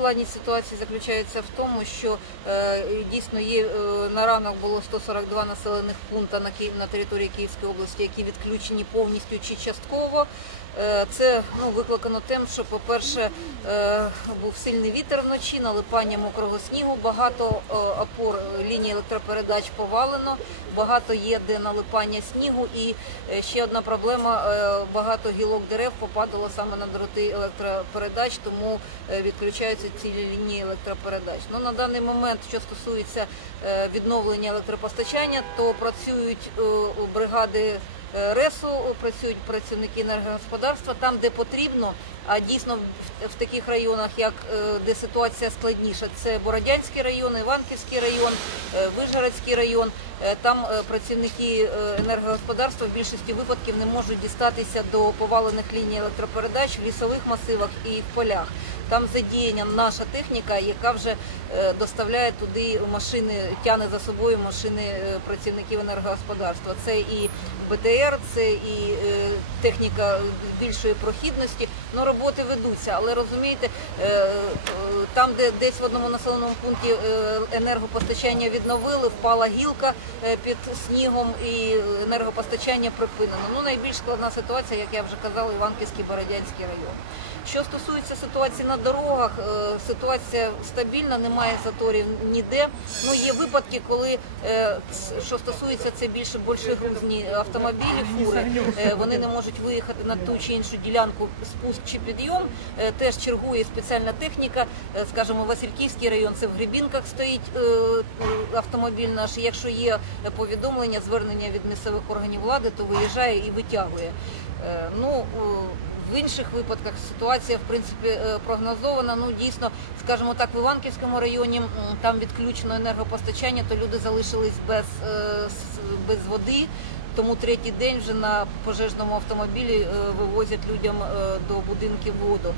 складність ситуації заключається в тому, що е, дійсно є е, на ранок було 142 населених пункти на Київ на території Київської області, які відключені повністю чи частково. Е, Це ну, викликано тим, що, по-перше, е, був сильний вітер вночі, налипання мокрого снігу, багато опор лінії електропередач повалено, багато є де налипання снігу. І ще одна проблема: багато гілок дерев попадало саме на дроти електропередач, тому відключаються цілі лінії електропередач. Ну, на даний момент, що стосується е, відновлення електропостачання, то працюють е, бригади е, РЕСу, працюють працівники енергогосподарства там, де потрібно. А дійсно в, таких районах, як де ситуація складніша, це Бородянський район, Іванківський район, Вижгородський район. Там працівники енергогосподарства в більшості випадків не можуть дістатися до повалених ліній електропередач в лісових масивах і в полях. Там задіяна наша техніка, яка вже е, доставляє туди машини, тягне за собою машини е, працівників енергогосподарства. Це і БТР, це і е, техніка більшої прохідності. Ну, роботи ведуться, але розумієте, там, де десь в одному населеному пункті енергопостачання відновили, впала гілка під снігом і енергопостачання припинено. Ну, найбільш складна ситуація, як я вже казала, Іванківський Бородянський район. Що стосується ситуації на дорогах, е, ситуація стабільна, немає заторів ніде. Ну є випадки, коли е, що стосується це більше більшогрузні автомобілі, фури, е, вони не можуть виїхати на ту чи іншу ділянку спуск чи підйом. Теж чергує спеціальна техніка. Скажімо, Васильківський район це в Гребінках стоїть автомобіль наш. Якщо є повідомлення, звернення від місцевих органів влади, то виїжджає і витягує. Ну в інших випадках ситуація в принципі е, прогнозована. Ну дійсно, скажімо так, в Іванківському районі там відключено енергопостачання, то люди залишились без, е, без води. Тому третій день вже на пожежному автомобілі е, вивозять людям до будинків воду.